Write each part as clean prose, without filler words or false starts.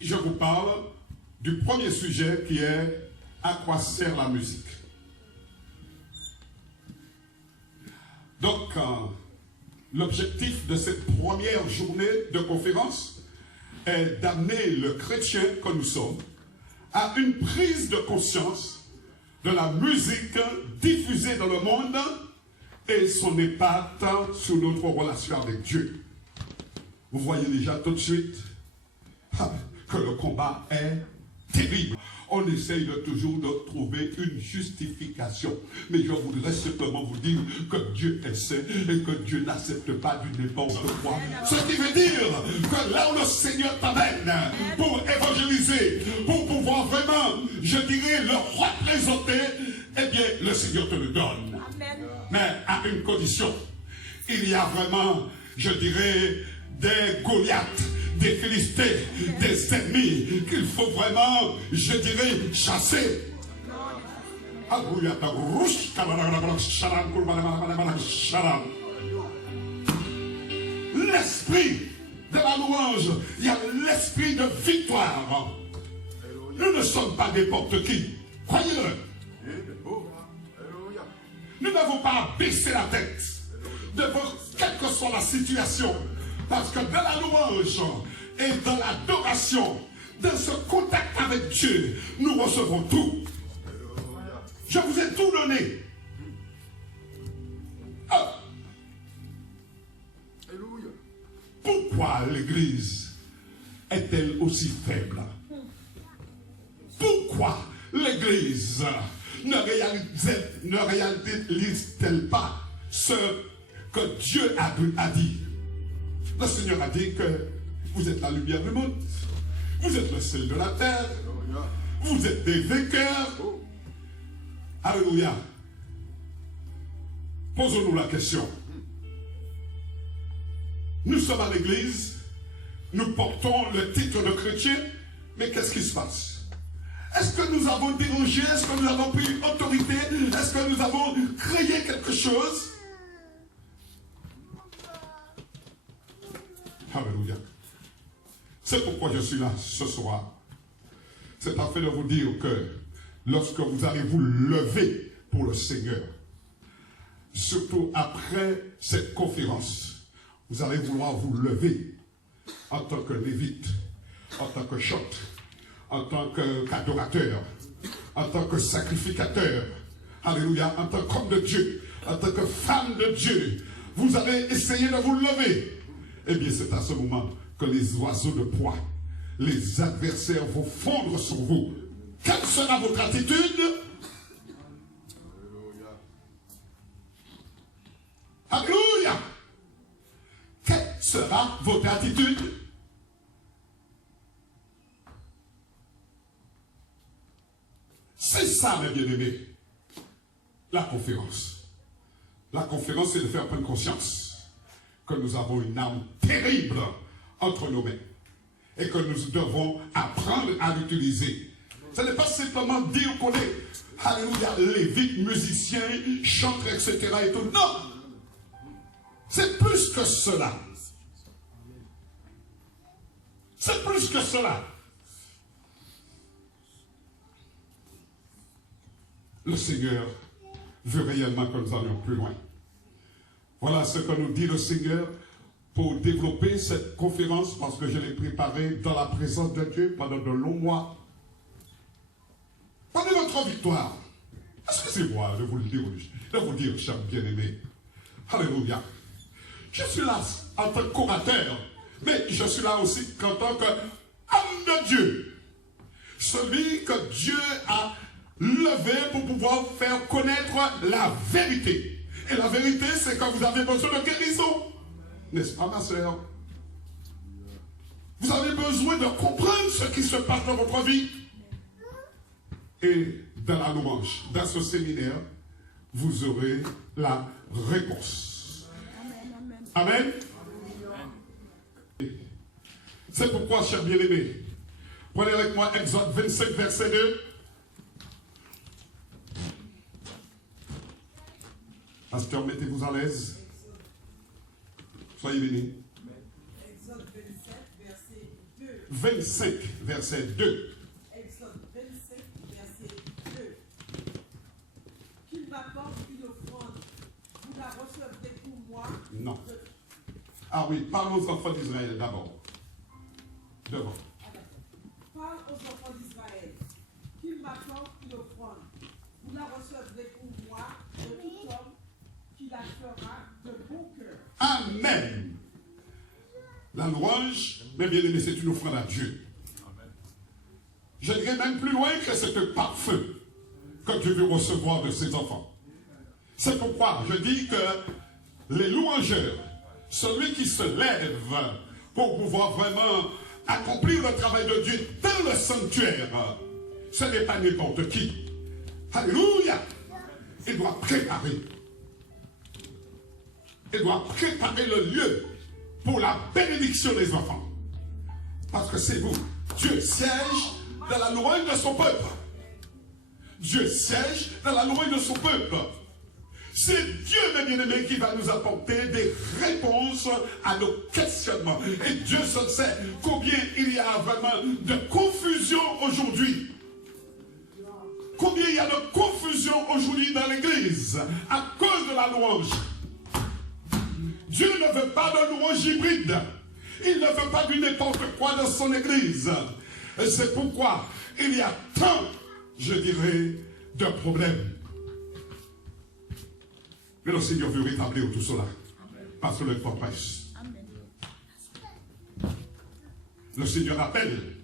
Je vous parle du premier sujet qui est à quoi sert la musique. Donc, l'objectif de cette première journée de conférence est d'amener le chrétien que nous sommes à une prise de conscience de la musique diffusée dans le monde et son impact sur notre relation avec Dieu. Vous voyez déjà tout de suite que le combat est terrible. On essaye toujours de trouver une justification. Mais je voudrais simplement vous dire que Dieu est saint et que Dieu n'accepte pas du n'importe quoi. Ce qui veut dire que là où le Seigneur t'amène pour évangéliser, pour pouvoir vraiment, je dirais, le représenter, eh bien, le Seigneur te le donne. Amen. Mais à une condition. Il y a vraiment, je dirais, des Goliaths, des Philistins, des ennemis qu'il faut vraiment, je dirais, chasser. L'esprit de la louange, il y a l'esprit de victoire. Nous ne sommes pas n'importe qui, croyez-le. Nous n'avons pas baissé la tête devant quelle que soit la situation. Parce que dans la louange et dans l'adoration, dans ce contact avec Dieu, nous recevons tout. Je vous ai tout donné. Ah. Pourquoi l'Église est-elle aussi faible? Pourquoi l'Église ne réalise-t-elle pas ce que Dieu a dit? Le Seigneur a dit que vous êtes la lumière du monde, vous êtes le sel de la terre, vous êtes des vainqueurs. Alléluia. Posons-nous la question. Nous sommes à l'église, nous portons le titre de chrétien, mais qu'est-ce qui se passe? Est-ce que nous avons dérangé? Est-ce que nous avons pris autorité? Est-ce que nous avons créé quelque chose? Alléluia. C'est pourquoi je suis là ce soir. C'est afin de vous dire que lorsque vous allez vous lever pour le Seigneur, surtout après cette conférence, vous allez vouloir vous lever en tant que lévite, en tant que chanteur, en tant qu'adorateur, en tant que sacrificateur, alléluia, en tant qu'homme de Dieu, en tant que femme de Dieu. Vous allez essayer de vous lever. Eh bien, c'est à ce moment que les oiseaux de proie, les adversaires vont fondre sur vous. Quelle sera votre attitude? Alléluia! Quelle sera votre attitude? C'est ça, mes bien-aimés, la conférence. La conférence, c'est de faire prendre conscience que nous avons une arme terrible entre nos mains et que nous devons apprendre à l'utiliser. Ce n'est pas simplement dire qu'on est, alléluia, lévite, musicien, chanteur, etc. et tout. Non! C'est plus que cela. C'est plus que cela. Le Seigneur veut réellement que nous allions plus loin. Voilà ce que nous dit le Seigneur pour développer cette conférence, parce que je l'ai préparée dans la présence de Dieu pendant de longs mois. Prenez votre victoire. Excusez-moi de vous le dire, de vous dire, chers bien-aimés. Alléluia. Je suis là en tant qu'orateur, mais je suis là aussi en tant qu'homme de Dieu. Celui que Dieu a levé pour pouvoir faire connaître la vérité. Et la vérité, c'est que vous avez besoin de guérison. N'est-ce pas, ma soeur? Vous avez besoin de comprendre ce qui se passe dans votre vie. Et dans la louange, dans ce séminaire, vous aurez la réponse. Amen. C'est pourquoi, chers bien-aimés, prenez avec moi Exode 25, verset 2. Pasteur, mettez-vous à l'aise. Soyez bénis. Exode 27, verset 2. 25, verset 2. Exode 27, verset 2. Qu'il m'apporte une offrande, vous la recevrez pour moi. Non. Ah oui, parlons aux enfants d'Israël d'abord. Devant. Parle aux enfants d'Israël. Qu'il m'apporte une offrande, vous la recevrez pour moi de tout homme qui la fera de bon cœur. Amen. La louange, mes bien-aimés, c'est une offrande à Dieu. Je dirais même plus loin que c'est un parfum que Dieu veut recevoir de ses enfants. C'est pourquoi je dis que les louangeurs, celui qui se lève pour pouvoir vraiment accomplir le travail de Dieu dans le sanctuaire, ce n'est pas n'importe qui. Alléluia. Il doit préparer. Il doit préparer le lieu pour la bénédiction des enfants. Parce que c'est vous. Dieu siège dans la louange de son peuple. Dieu siège dans la louange de son peuple. C'est Dieu, mes bien-aimés, qui va nous apporter des réponses à nos questionnements. Et Dieu seul sait combien il y a vraiment de confusion aujourd'hui. Combien il y a de confusion aujourd'hui dans l'église à cause de la louange. Dieu ne veut pas de louange hybride. Il ne veut pas du n'importe quoi dans son église. Et c'est pourquoi il y a tant, je dirais, de problèmes. Mais le Seigneur veut rétablir tout cela. Parce que le temps presse. Le Seigneur appelle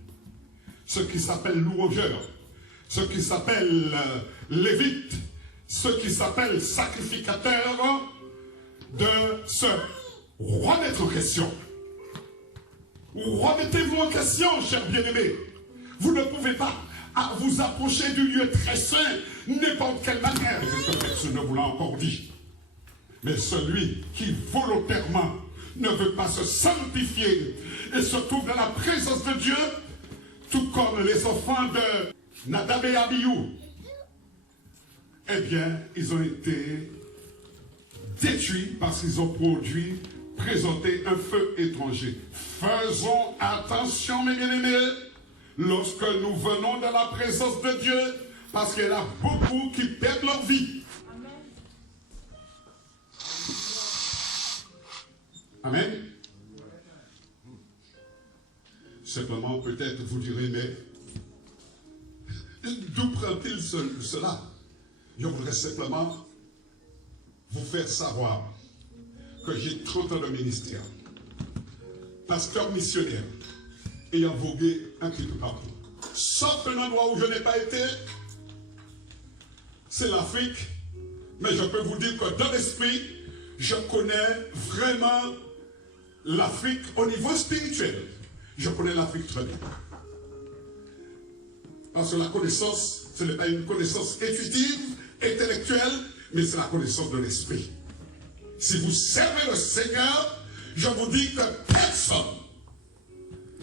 ceux qui s'appellent louangeurs, ceux qui s'appellent lévites, ceux qui s'appellent sacrificateurs, de se remettre en question. Remettez-vous en question, chers bien-aimés. Vous ne pouvez pas vous approcher du lieu très saint n'importe quelle manière. Et que personne ne vous l'a encore dit. Mais celui qui volontairement ne veut pas se sanctifier et se trouve dans la présence de Dieu, tout comme les enfants de Nadab et Abihu, eh bien, ils ont été détruits parce qu'ils ont présenté un feu étranger. Faisons attention, mes bien-aimés, lorsque nous venons dans la présence de Dieu, parce qu'il y en a beaucoup qui perdent leur vie. Amen. Simplement, peut-être vous direz, mais d'où prend-il cela? Je voudrais simplement vous faire savoir que j'ai 30 ans de ministère, pasteur missionnaire, ayant vogué un petit peu partout. Sauf un endroit où je n'ai pas été, c'est l'Afrique, mais je peux vous dire que dans l'esprit, je connais vraiment l'Afrique au niveau spirituel. Je connais l'Afrique très bien. Parce que la connaissance, ce n'est pas une connaissance intuitive, intellectuelle, mais c'est la connaissance de l'esprit. Si vous servez le Seigneur, je vous dis que personne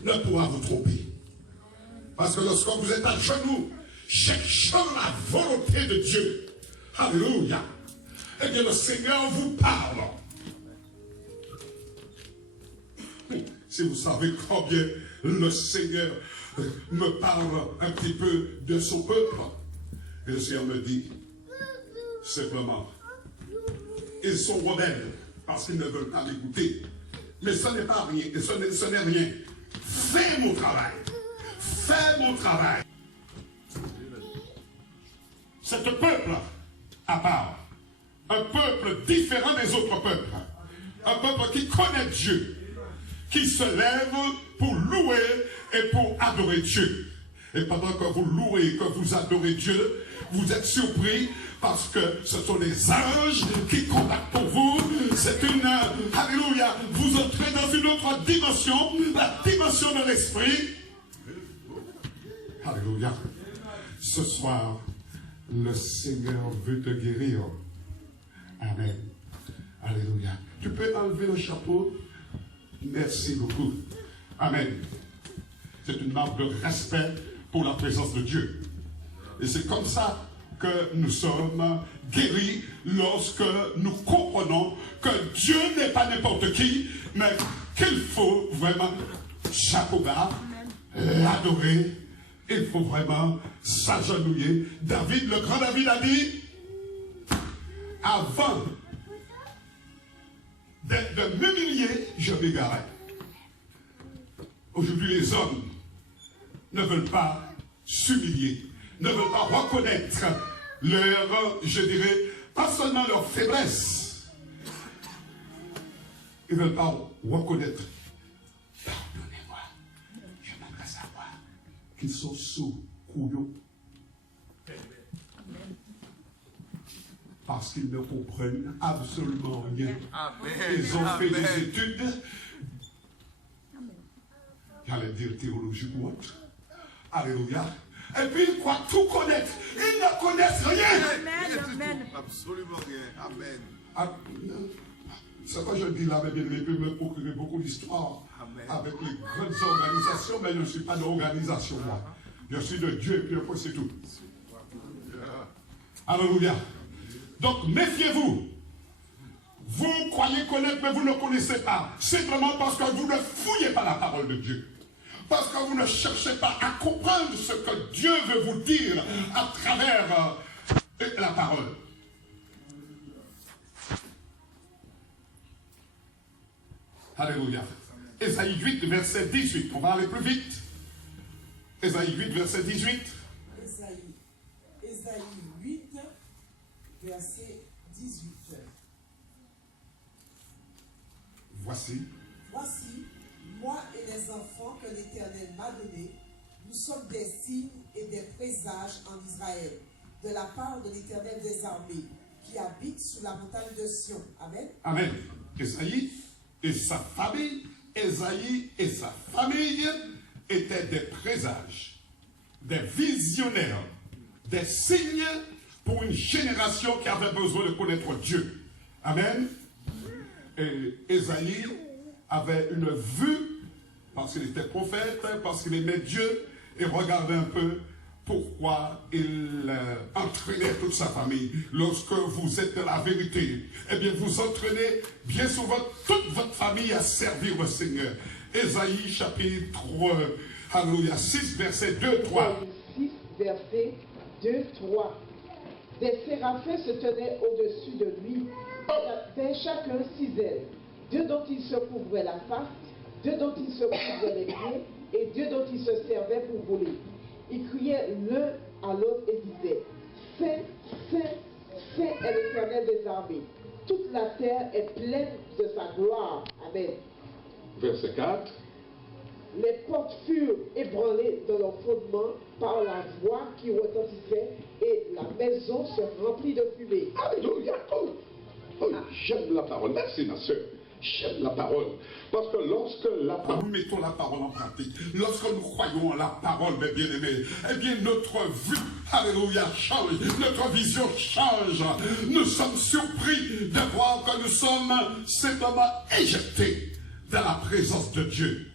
ne pourra vous tromper. Parce que lorsque vous êtes à genoux, cherchant la volonté de Dieu, alléluia, eh bien le Seigneur vous parle. Si vous savez combien le Seigneur me parle un petit peu de son peuple, et le Seigneur me dit simplement, ils sont rebelles parce qu'ils ne veulent pas m'écouter. Mais ce n'est pas rien, ce n'est rien. Fais mon travail. Fais mon travail. C'est un peuple à part. Un peuple différent des autres peuples. Un peuple qui connaît Dieu. Qui se lève pour louer et pour adorer Dieu. Et pendant que vous louez et que vous adorez Dieu, vous êtes surpris parce que ce sont les anges qui combattent pour vous. C'est une... Alléluia. Vous entrez dans une autre dimension, la dimension de l'esprit. Alléluia. Ce soir, le Seigneur veut te guérir. Amen. Alléluia. Tu peux enlever le chapeau. Merci beaucoup. Amen. C'est une marque de respect pour la présence de Dieu. Et c'est comme ça que nous sommes guéris lorsque nous comprenons que Dieu n'est pas n'importe qui, mais qu'il faut vraiment chapeau bas, l'adorer. Il faut vraiment s'agenouiller. David, le grand David a dit, avant de m'humilier, je m'égarais. Aujourd'hui, les hommes ne veulent pas s'humilier, ne veulent pas reconnaître leur, je dirais, pas seulement leur faiblesse. Ils ne veulent pas reconnaître. Pardonnez-moi, je m'adresse à moi, qu'ils sont sous couillons. Parce qu'ils ne comprennent absolument rien. Amen. Ils ont fait Amen. des études, j'allais dire théologie ou autre. Alléluia. Et puis ils croient tout connaître. Ils ne connaissent rien. Amen. Absolument rien. Amen. Ah, ce que je dis là, mais il peut me procurer beaucoup d'histoires avec les grandes organisations, mais je ne suis pas d'organisation, moi. Je suis de Dieu, et puis après c'est tout. Alléluia. Donc méfiez-vous. Vous croyez connaître, mais vous ne connaissez pas. Simplement parce que vous ne fouillez pas la parole de Dieu. Parce que vous ne cherchez pas à comprendre ce que Dieu veut vous dire à travers la parole. Alléluia. Ésaïe 8, verset 18. On va aller plus vite. Ésaïe 8, verset 18. Ésaïe 8, verset 18. Voici. Voici, moi et les enfants que l'Éternel m'a donnés, nous sommes des signes et des présages en Israël, de la part de l'Éternel des armées, qui habite sous la montagne de Sion. Amen. Amen. Ésaïe et sa famille, Ésaïe et sa famille étaient des présages, des visionnaires, des signes pour une génération qui avait besoin de connaître Dieu. Amen. Et Ésaïe avait une vue, parce qu'il était prophète, parce qu'il aimait Dieu, et regardait un peu pourquoi il entraînait toute sa famille. Lorsque vous êtes dans la vérité, eh bien vous entraînez bien souvent toute votre famille à servir le Seigneur. Ésaïe chapitre 6, verset 2, 3. 6, verset 2, 3. Des séraphins se tenaient au-dessus de lui, avaient chacun 6 ailes, 2 dont il se couvrait la face, 2 dont il se couvrait les pieds, et 2 dont il se servait pour voler. Ils criaient l'un à l'autre et disaient, Saint, Saint, Saint est l'Éternel des armées. Toute la terre est pleine de sa gloire. Amen. Verset 4. Les portes furent ébranlées dans leur fondement par la voix qui retentissait et la maison se remplit de fumée. Alléluia. Oh, j'aime la parole. Merci ma soeur. J'aime la parole. Parce que lorsque nous mettons la parole en pratique, lorsque nous croyons en la parole, mes bien-aimés, eh bien notre vue, alléluia, change, notre vision change. Nous sommes surpris de voir que nous sommes simplement éjectés dans la présence de Dieu.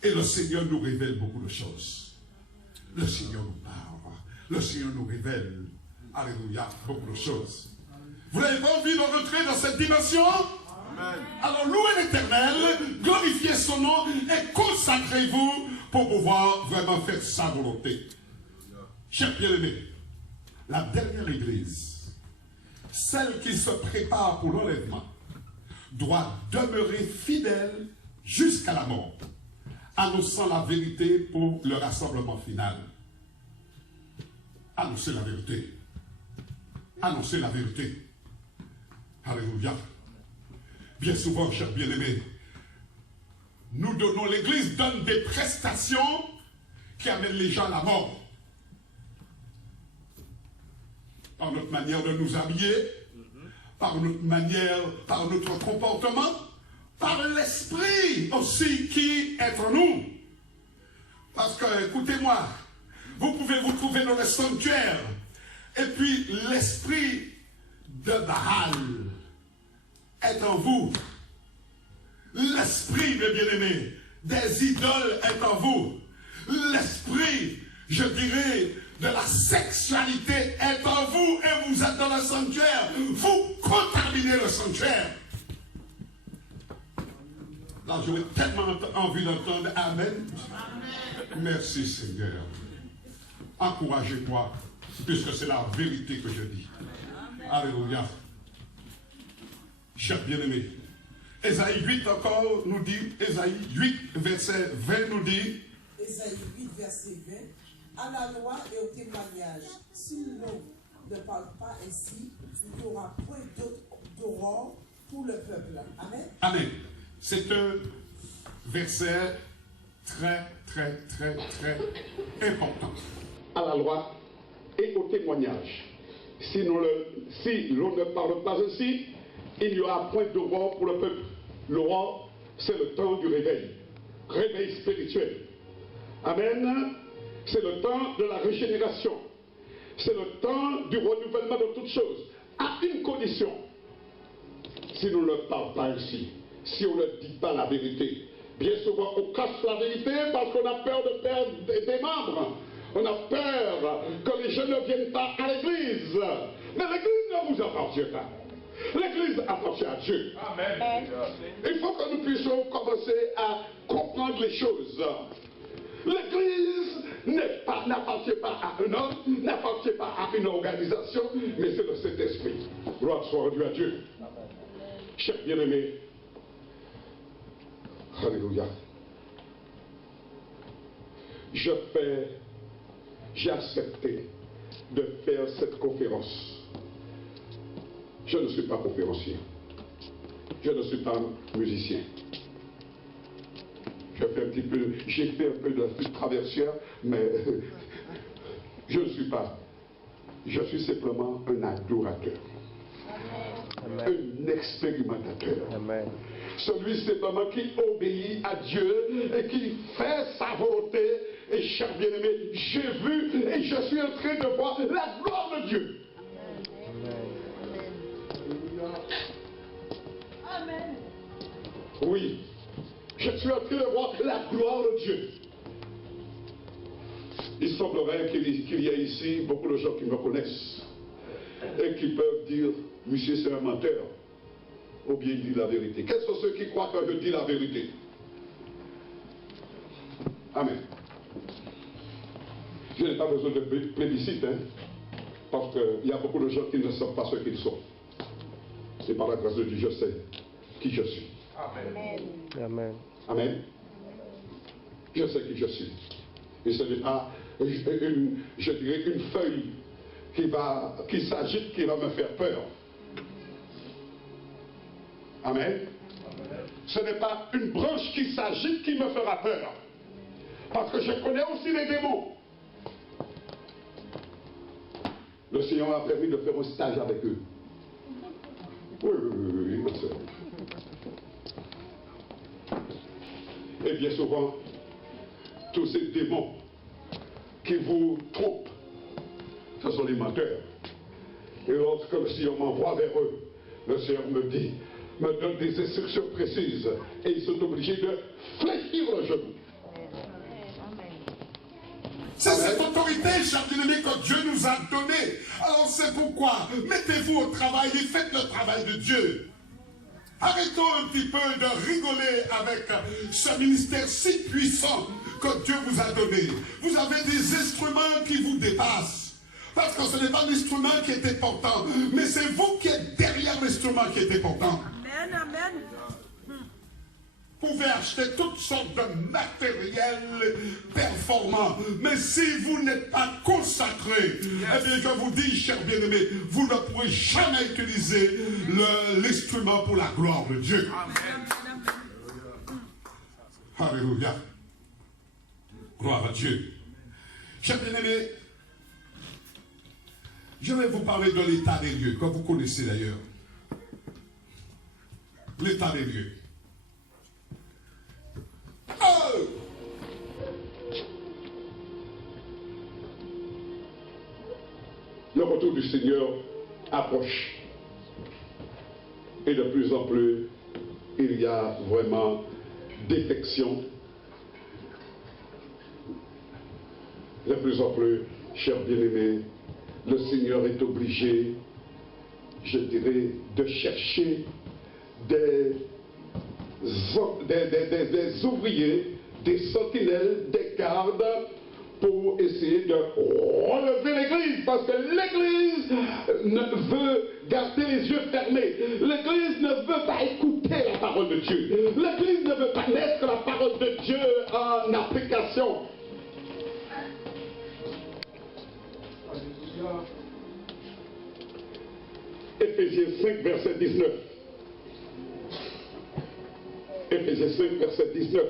Et le Seigneur nous révèle beaucoup de choses. Le Seigneur nous parle. Le Seigneur nous révèle, alléluia, beaucoup de choses. Vous n'avez pas envie de rentrer dans cette dimension? Amen. Alors louez l'Éternel, glorifiez son nom et consacrez-vous pour pouvoir vraiment faire sa volonté. Chers bien-aimés, la dernière église, celle qui se prépare pour l'enlèvement, doit demeurer fidèle jusqu'à la mort, annonçant la vérité pour le rassemblement final. Annoncez la vérité. Annoncez la vérité. Alléluia. Bien souvent, chers bien-aimés, l'Église donne des prestations qui amènent les gens à la mort. Par notre manière de nous habiller, par notre manière, par notre comportement, par l'esprit aussi qui est en nous. Parce que, écoutez-moi, vous pouvez vous trouver dans le sanctuaire, et puis l'esprit de Baal est en vous. L'esprit, mes bien-aimés, des idoles est en vous. L'esprit, je dirais, de la sexualité est en vous et vous êtes dans le sanctuaire, vous contaminez le sanctuaire. Là, j'aurais tellement envie d'entendre Amen. Merci Seigneur. Encouragez-toi, puisque c'est la vérité que je dis. Alléluia. Chers bien-aimés, Ésaïe 8 encore nous dit, Ésaïe 8, verset 20 nous dit, Ésaïe 8, verset 20, à la loi et au témoignage, si l'homme ne parle pas ainsi, il n'y aura point d'aurore pour le peuple. Amen. Amen. C'est un verset très important. À la loi et au témoignage. Si l'on ne parle pas ainsi, il n'y aura point d'aurore pour le peuple. L'aurore, c'est le temps du réveil spirituel. Amen. C'est le temps de la régénération. C'est le temps du renouvellement de toutes choses. À une condition. Si l'on ne parle pas ainsi, si on ne dit pas la vérité. Bien souvent, on cache la vérité parce qu'on a peur de perdre des membres. On a peur que les jeunes ne viennent pas à l'église. Mais l'église ne vous appartient pas. L'église appartient à Dieu. Amen. Il faut que nous puissions commencer à comprendre les choses. L'église n'appartient pas à un homme, n'appartient pas à une organisation, mais c'est le Saint-Esprit. Gloire soit rendue à Dieu. Chers bien-aimés, alléluia. J'ai accepté de faire cette conférence. Je ne suis pas conférencier. Je ne suis pas musicien. J'ai fait un peu de traversière, mais je ne suis pas. Je suis simplement un adorateur. Amen. Un expérimentateur. Amen. Celui simplement qui obéit à Dieu et qui fait sa volonté. Et chers bien-aimés, j'ai vu et je suis en train de voir la gloire de Dieu. Amen. Amen. Oui, je suis en train de voir la gloire de Dieu. Il semblerait qu'il y ait ici beaucoup de gens qui me connaissent et qui peuvent dire, monsieur c'est un menteur, ou bien il dit la vérité. Quels sont ceux qui croient que je dis la vérité? Amen. Je n'ai pas besoin de plébiscite, hein, parce qu'il y a beaucoup de gens qui ne savent pas ce qu'ils sont. Et par la grâce de Dieu, je sais qui je suis. Amen. Amen. Amen. Je sais qui je suis. Et ce n'est pas, je dirais, une feuille qui s'agite, qui va me faire peur. Amen. Ce n'est pas une branche qui s'agite qui me fera peur. Parce que je connais aussi les démons. Le Seigneur m'a permis de faire un stage avec eux. Oui, ma soeur. Et bien souvent, tous ces démons qui vous trompent, ce sont les menteurs. Et lorsque le Seigneur m'envoie vers eux, le Seigneur me donne des instructions précises. Et ils sont obligés de fléchir le genou. C'est cette autorité, chers bien-aimés, que Dieu nous a donnée. Alors c'est pourquoi, mettez-vous au travail et faites le travail de Dieu. Arrêtons un petit peu de rigoler avec ce ministère si puissant que Dieu vous a donné. Vous avez des instruments qui vous dépassent. Parce que ce n'est pas l'instrument qui est important, mais c'est vous qui êtes derrière l'instrument qui est important. Amen, amen. Vous pouvez acheter toutes sortes de matériel performant, mais si vous n'êtes pas consacré, eh bien je vous dis, chers bien-aimés, vous ne pourrez jamais utiliser l'instrument pour la gloire de Dieu. Amen. Alléluia. Gloire à Dieu. Chers bien-aimés, je vais vous parler de l'état des lieux, que vous connaissez d'ailleurs. L'état des lieux. Oh! Le retour du Seigneur approche. Et de plus en plus, il y a vraiment détection. De plus en plus, Chers bien-aimés, le Seigneur est obligé, je dirais, de chercher des ouvriers, des sentinelles, des gardes pour essayer de relever l'Église, parce que l'Église ne veut garder les yeux fermés. L'Église ne veut pas écouter la parole de Dieu. L'Église ne veut pas mettre la parole de Dieu en application. Éphésiens 5, verset 19. Éphésiens 5, verset 19.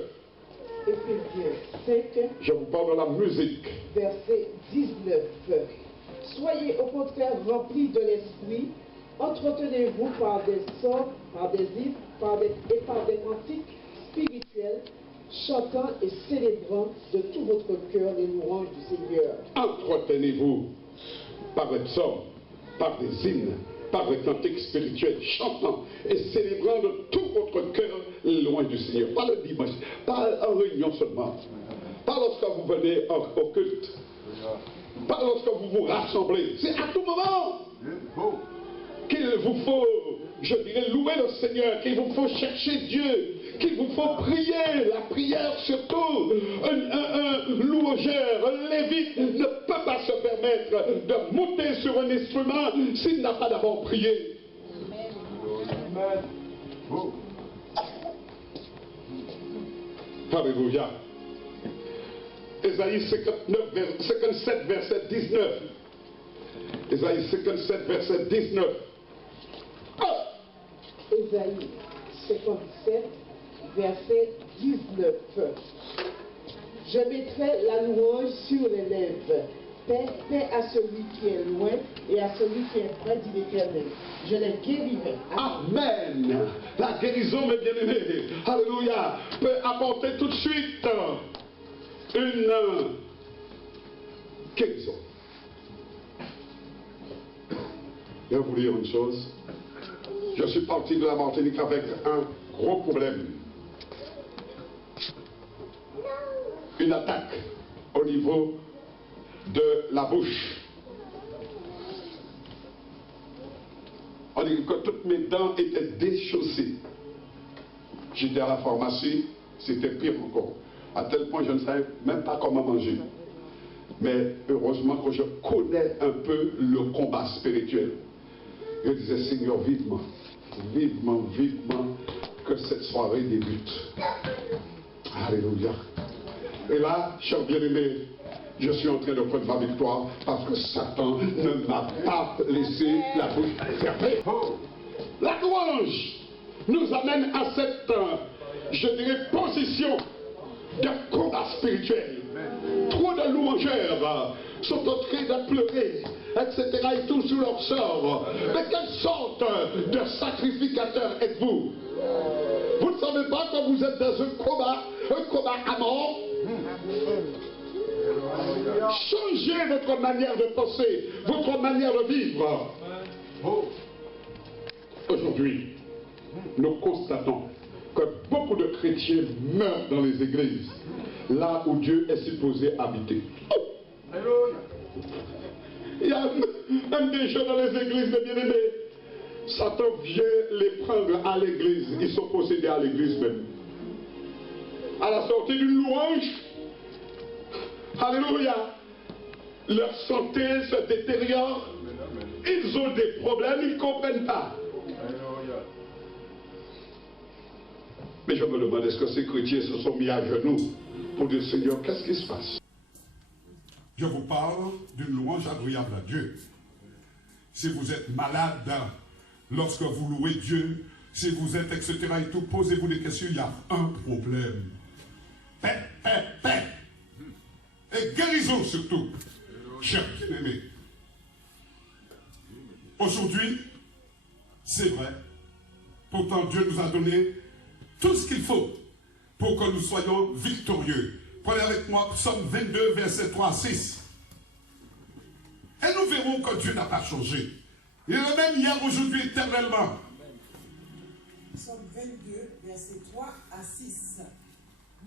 Éphésiens 5, Je vous parle de la musique. verset 19. Soyez au contraire remplis de l'esprit, entretenez-vous par des sons, par des hymnes, par des cantiques spirituels, chantant et célébrant de tout votre cœur les louanges du Seigneur. Entretenez-vous par des psaumes, par des hymnes, par des cantiques spirituels, chantant et célébrant de tout votre cœur les louanges du Seigneur. Pas le dimanche, pas en réunion seulement, pas lorsque vous venez au culte, pas lorsque vous vous rassemblez. C'est à tout moment qu'il vous faut, je dirais, louer le Seigneur, qu'il vous faut chercher Dieu, qu'il vous faut prier, la prière surtout. Un louangeur, un lévite ne peut pas se permettre de monter sur un instrument s'il n'a pas d'abord prié. Amen. Alléluia. Ésaïe 57, verset 19. Ésaïe 57, verset 19. Ésaïe 57, verset 19. Je mettrai la louange sur les lèvres. Paix, paix à celui qui est loin et à celui qui est près de l'Éternel. Je les guérirai. Amen. La guérison, mes bien-aimés, alléluia, peut apporter tout de suite une guérison. Je vais vous dire une chose. Je suis parti de la Martinique avec un gros problème. Une attaque au niveau de la bouche. On dit que toutes mes dents étaient déchaussées. J'étais à la pharmacie, c'était pire encore. À tel point, je ne savais même pas comment manger. Mais heureusement que je connais un peu le combat spirituel. Je disais, Seigneur, vivement, vivement, vivement, que cette soirée débute. Alléluia. Et là, chers bien-aimés, je suis en train de prendre ma victoire parce que Satan ne m'a pas laissé la bouche fermée. La louange nous amène à cette, je dirais, position de combat spirituel. Trop de louangeurs sont en train de pleurer, etc. et tout sur leur sort. Mais quelle sorte de sacrificateur êtes-vous? Vous ne savez pas que vous êtes dans un combat à mort? Changez votre manière de penser, votre manière de vivre. Aujourd'hui, nous constatons que beaucoup de chrétiens meurent dans les églises, là où Dieu est supposé habiter. Il y a même des gens dans les églises de bien-aimés. Satan vient les prendre à l'église. Ils sont possédés à l'église même. À la sortie d'une louange, alléluia, leur santé se détériore. Ils ont des problèmes, ils ne comprennent pas. Mais je me demande, est-ce que ces chrétiens se sont mis à genoux pour dire, Seigneur, qu'est-ce qui se passe? Je vous parle d'une louange agréable à Dieu. Si vous êtes malade, lorsque vous louez Dieu, si vous êtes, etc. et tout, posez-vous des questions, il y a un problème. Paix, paix, paix. Et guérison surtout, chers bien-aimés. Aujourd'hui, c'est vrai, pourtant Dieu nous a donné tout ce qu'il faut pour que nous soyons victorieux. Prenez avec moi Psaume 22, verset 3 à 6. Et nous verrons que Dieu n'a pas changé. Il est le même hier, aujourd'hui, éternellement. Psaume 22, verset 3 à 6.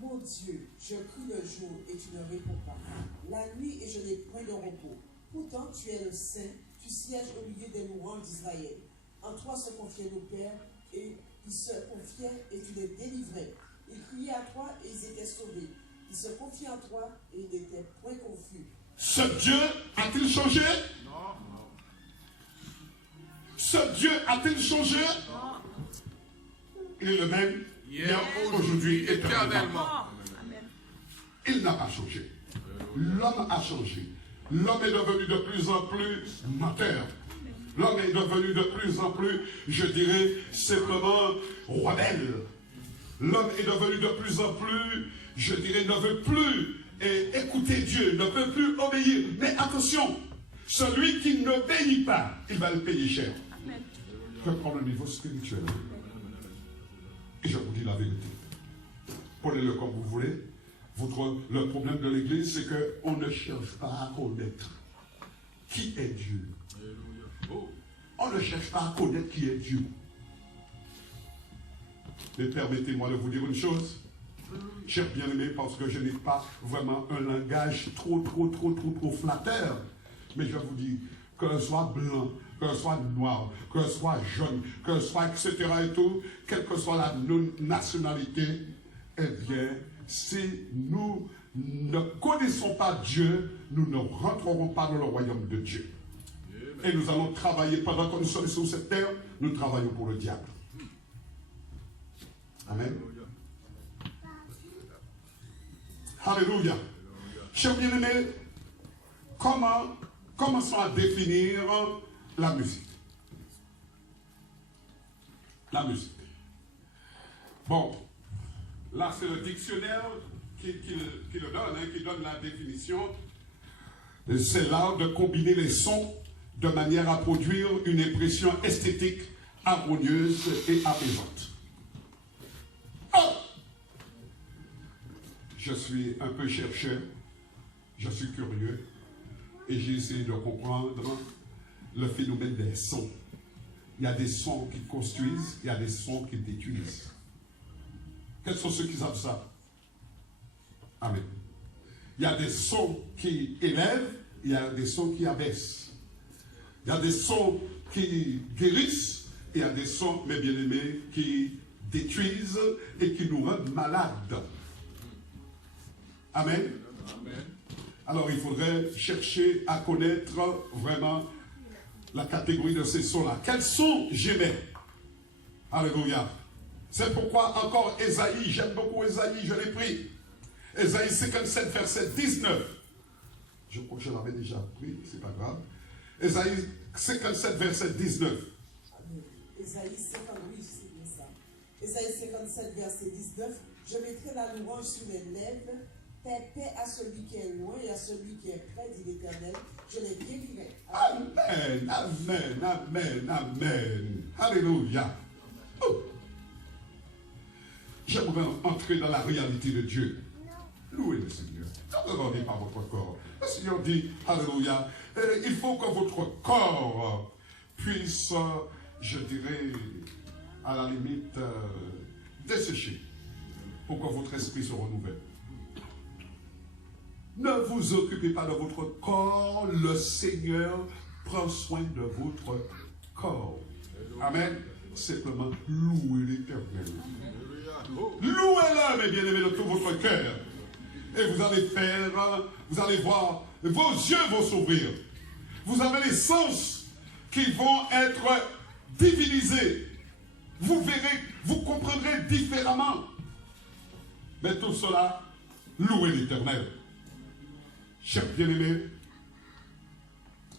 Mon Dieu, je crie le jour et tu ne réponds pas. La nuit et je n'ai point de repos. Pourtant tu es le Saint, tu sièges au milieu des louanges d'Israël. En toi se confiaient nos pères et ils se confiaient et tu les délivrais. Ils criaient à toi et ils étaient sauvés. Ils se confiaient en toi et ils n'étaient point confus. Ce Dieu a-t-il changé? Non. Ce Dieu a-t-il changé? Il est le même hier, aujourd'hui, éternellement. Il n'a pas changé. L'homme a changé. L'homme est devenu de plus en plus menteur. L'homme est devenu de plus en plus, je dirais, simplement rebelle. L'homme est devenu de plus en plus, je dirais, ne veut plus écouter Dieu, ne veut plus obéir. Mais attention, celui qui n'obéit pas, il va le payer cher. Je prends le niveau spirituel. Et je vous dis la vérité. Prenez-le comme vous voulez. Le problème de l'Église, c'est qu'on ne cherche pas à connaître qui est Dieu. On ne cherche pas à connaître qui est Dieu. Mais permettez-moi de vous dire une chose, chers bien-aimés, parce que je n'ai pas vraiment un langage trop flatteur. Mais je vous dis, que ce soit blanc, que ce soit noir, que ce soit jaune, que ce soit etc. et tout, quelle que soit la nationalité, eh bien, si nous ne connaissons pas Dieu, nous ne rentrerons pas dans le royaume de Dieu. Et nous allons travailler, pendant que nous sommes sur cette terre, nous travaillons pour le diable. Amen. Alléluia. Chers bien-aimés, commençons à définir la musique. La musique. Bon, là c'est le dictionnaire qui le donne, hein, qui donne la définition. C'est l'art de combiner les sons de manière à produire une impression esthétique, harmonieuse et apaisante. Oh! Je suis un peu chercheur, je suis curieux, et j'ai essayé de comprendre le phénomène des sons. Il y a des sons qui construisent, il y a des sons qui détruisent. Quels sont ceux qui savent ça? Amen. Il y a des sons qui élèvent, il y a des sons qui abaissent. Il y a des sons qui guérissent, et il y a des sons, mes bien-aimés, qui détruisent et qui nous rendent malades. Amen. Amen. Alors il faudrait chercher à connaître vraiment la catégorie de ces sons-là. Quels sons j'aimais? Alléluia. C'est pourquoi encore Ésaïe, j'aime beaucoup Ésaïe, je l'ai pris. Ésaïe 57, verset 19. Je crois que je l'avais déjà pris, c'est pas grave. Ésaïe 57, verset 19. Ésaïe 50, oui, c'est bien ça. Ésaïe 57, verset 19. Je mettrai la louange sur les lèvres. Paix à celui qui est loin et à celui qui est près, dit l'Éternel. Je les guérirai. Amen, amen, amen, amen. Alléluia. Oh. J'aimerais entrer dans la réalité de Dieu. Louez le Seigneur. Ne regardez pas votre corps. Le Seigneur dit, alléluia, il faut que votre corps puisse, je dirais, à la limite, dessécher pour que votre esprit se renouvelle. Ne vous occupez pas de votre corps, le Seigneur prend soin de votre corps. Amen. Simplement, louez l'Éternel. Louez-le, mes bien-aimés, de tout votre cœur. Et vous allez voir, vos yeux vont s'ouvrir. Vous avez les sens qui vont être divinisés. Vous verrez, vous comprendrez différemment. Mais tout cela, louez l'Éternel. Chers bien-aimés,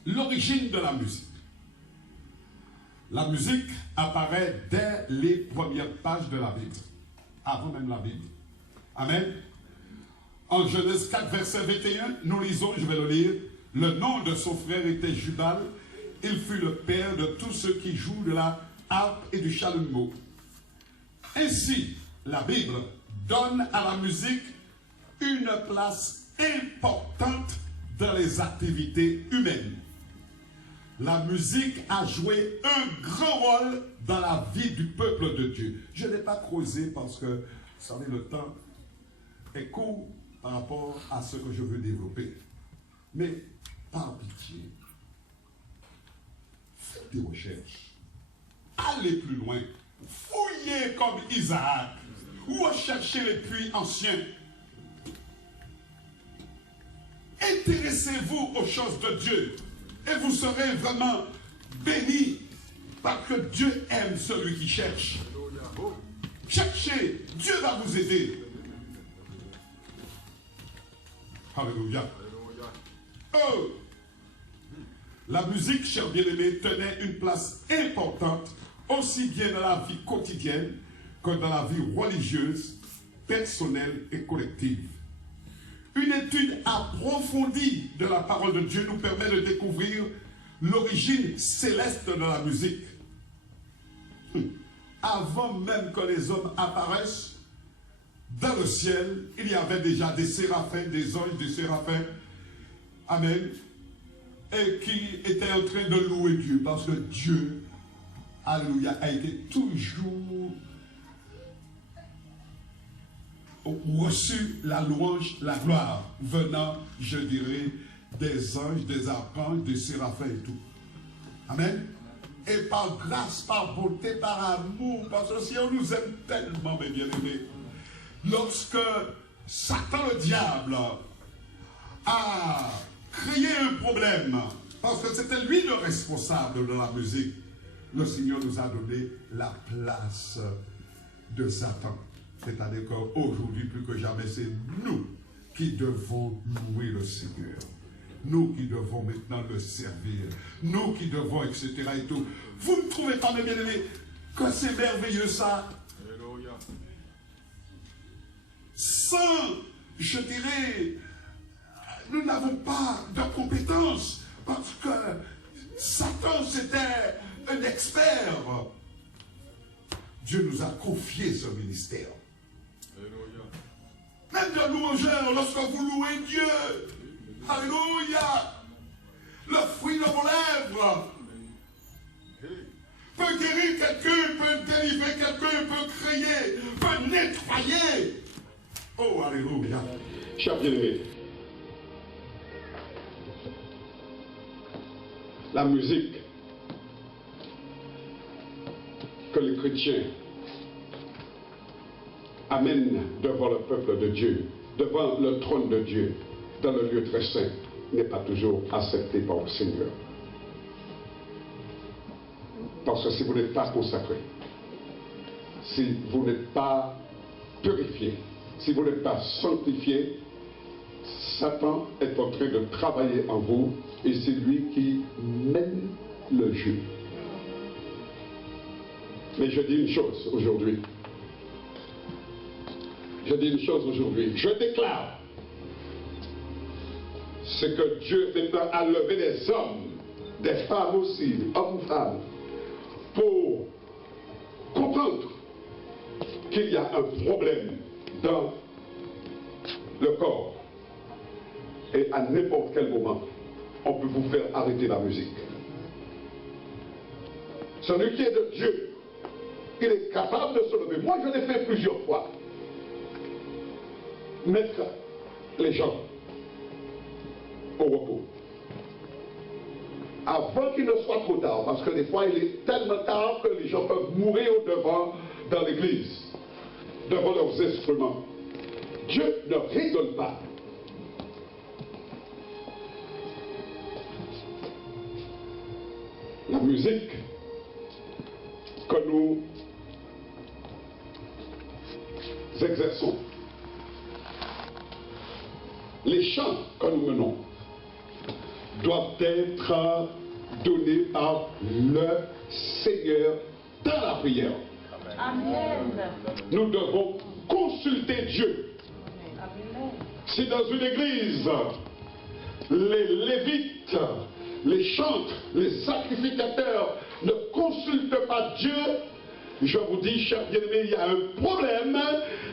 l'origine de la musique. La musique apparaît dès les premières pages de la Bible, avant même la Bible. Amen. En Genèse 4, verset 21, nous lisons, je vais le lire, le nom de son frère était Jubal, il fut le père de tous ceux qui jouent de la harpe et du chalumeau. Ainsi, la Bible donne à la musique une place importante dans les activités humaines. La musique a joué un grand rôle dans la vie du peuple de Dieu. Je n'ai pas creusé parce que, vous savez, le temps est court par rapport à ce que je veux développer. Mais par pitié, faites des recherches. Allez plus loin. Fouillez comme Isaac. Recherchez les puits anciens. Intéressez-vous aux choses de Dieu. Et vous serez vraiment bénis. Parce que Dieu aime celui qui cherche. Cherchez. Dieu va vous aider. Alléluia. Oh! La musique, chers bien-aimés, tenait une place importante aussi bien dans la vie quotidienne que dans la vie religieuse, personnelle et collective. Une étude approfondie de la parole de Dieu nous permet de découvrir l'origine céleste de la musique. Avant même que les hommes apparaissent, dans le ciel, il y avait déjà des séraphins, des anges, des séraphins, amen, et qui étaient en train de louer Dieu, parce que Dieu, alléluia, a été toujours reçu la louange, la gloire, venant, je dirais, des anges, des archanges, des séraphins et tout. Amen. Et par grâce, par bonté, par amour, parce que si on nous aime tellement, mes bien-aimés, lorsque Satan, le diable, a créé un problème, parce que c'était lui le responsable de la musique, le Seigneur nous a donné la place de Satan. C'est-à-dire qu'aujourd'hui, plus que jamais, c'est nous qui devons louer le Seigneur. Nous qui devons maintenant le servir. Nous qui devons, etc. et tout. Vous ne trouvez pas, mes bien-aimés, que c'est merveilleux ça? Sans, je dirais, nous n'avons pas de compétences parce que Satan, c'était un expert. Dieu nous a confié ce ministère. Même de louangeur, lorsque vous louez Dieu, alléluia, le fruit de vos lèvres peut guérir quelqu'un, peut délivrer quelqu'un, peut créer, peut nettoyer. Oh, alléluia. Chers bien-aimés, la musique que les chrétiens amènent devant le peuple de Dieu, devant le trône de Dieu, dans le lieu très saint, n'est pas toujours acceptée par le Seigneur. Parce que si vous n'êtes pas consacré, si vous n'êtes pas purifié, si vous n'êtes pas sanctifié, Satan est en train de travailler en vous et c'est lui qui mène le jeu. Mais je dis une chose aujourd'hui. Je dis une chose aujourd'hui. Je déclare c'est que Dieu maintenant a levé des hommes, des femmes aussi, hommes ou femmes, pour comprendre qu'il y a un problème dans le corps. Et à n'importe quel moment, on peut vous faire arrêter la musique. Celui qui est de Dieu, il est capable de se lever. Moi, je l'ai fait plusieurs fois. Mettre les gens au repos. Avant qu'il ne soit trop tard, parce que des fois il est tellement tard que les gens peuvent mourir au-devant dans l'église, devant leurs instruments. Dieu ne rigole pas. La musique que nous exerçons, les chants que nous menons, doivent être donnés par le Seigneur dans la prière. Amen. Nous devons consulter Dieu. Amen. Si dans une église, les lévites, les chantres, les sacrificateurs ne consultent pas Dieu, je vous dis, chers bien-aimés, il y a un problème.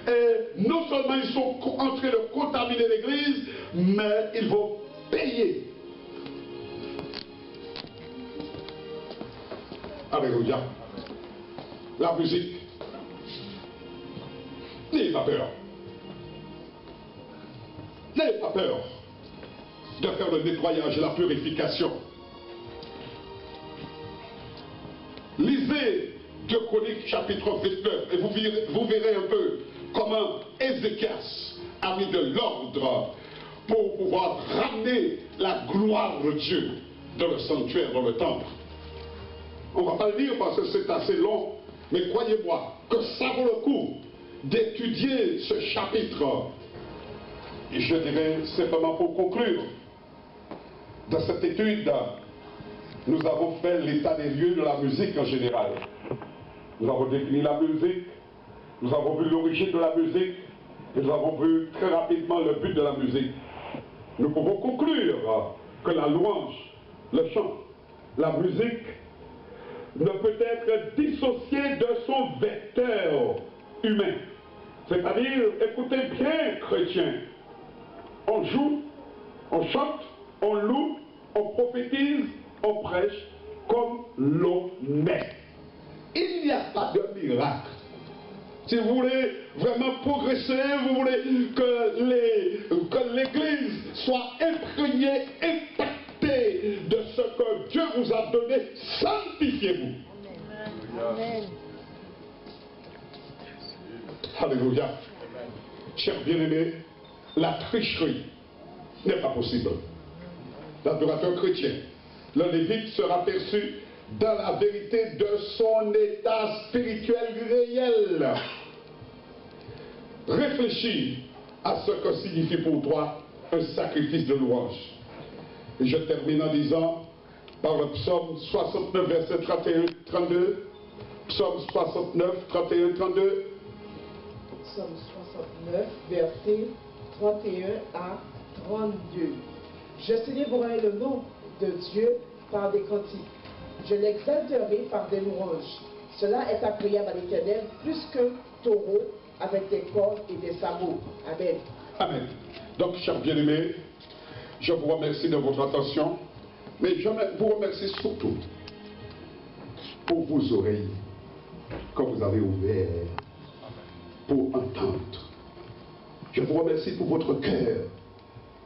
Et non seulement ils sont en train de contaminer l'église, mais ils vont payer. Alléluia. La musique. N'ayez pas peur. N'ayez pas peur de faire le nettoyage et la purification. Lisez 2 Chroniques chapitre 29 et vous verrez un peu comment Ézéchias a mis de l'ordre pour pouvoir ramener la gloire de Dieu dans le sanctuaire, dans le temple. On ne va pas le lire parce que c'est assez long, mais croyez-moi que ça vaut le coup d'étudier ce chapitre. Et je dirais simplement pour conclure, dans cette étude, nous avons fait l'état des lieux de la musique en général. Nous avons défini la musique, nous avons vu l'origine de la musique, et nous avons vu très rapidement le but de la musique. Nous pouvons conclure que la louange, le chant, la musique ne peut être dissociée de son vecteur humain. C'est-à-dire, écoutez bien, chrétiens, on joue, on chante, on loue, on prophétise, on prêche comme l'on est. Il n'y a pas de miracle. Si vous voulez vraiment progresser, vous voulez que l'Église soit imprégnée, impactée de ce que Dieu vous a donné, sanctifiez-vous. Amen. Alléluia. Chers bien-aimés, la tricherie n'est pas possible. L'adorateur chrétien, le lévite sera perçu dans la vérité de son état spirituel réel. Réfléchis à ce que signifie pour toi un sacrifice de louange. Et je termine en disant, par le psaume 69, verset 31-32, psaume 69, 31-32, Psaume 69, versets 31 à 32. Je célébrerai le nom de Dieu par des cantiques. Je l'exalterai par des louanges. Cela est agréable à l'Éternel plus que taureau avec des cornes et des sabots. Amen. Amen. Donc, chers bien-aimés, je vous remercie de votre attention, mais je vous remercie surtout pour vos oreilles que vous avez ouvertes pour entendre. Je vous remercie pour votre cœur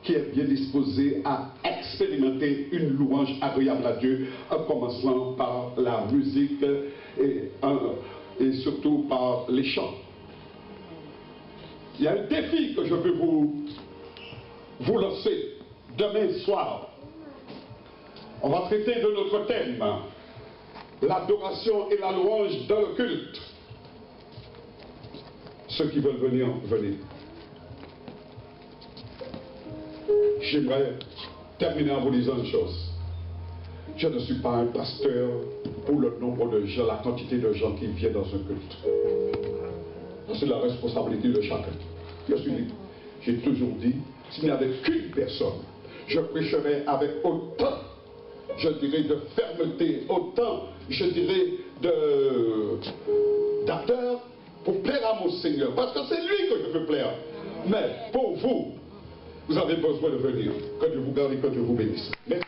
qui est bien disposé à expérimenter une louange agréable à Dieu, en commençant par la musique et surtout par les chants. Il y a un défi que je veux vous lancer demain soir. On va traiter de notre thème, l'adoration et la louange dans le culte. Ceux qui veulent venir, venez. J'aimerais terminer en vous disant une chose. Je ne suis pas un pasteur pour le nombre de gens, la quantité de gens qui viennent dans un culte. C'est la responsabilité de chacun. Je suis libre. J'ai toujours dit, s'il n'y avait qu'une personne, je prêcherais avec autant, je dirais, de fermeté, autant, je dirais, d'ardeur pour plaire à mon Seigneur. Parce que c'est lui que je veux plaire. Mais pour vous, vous avez besoin de venir. Que Dieu vous garde et que Dieu vous bénisse. Merci.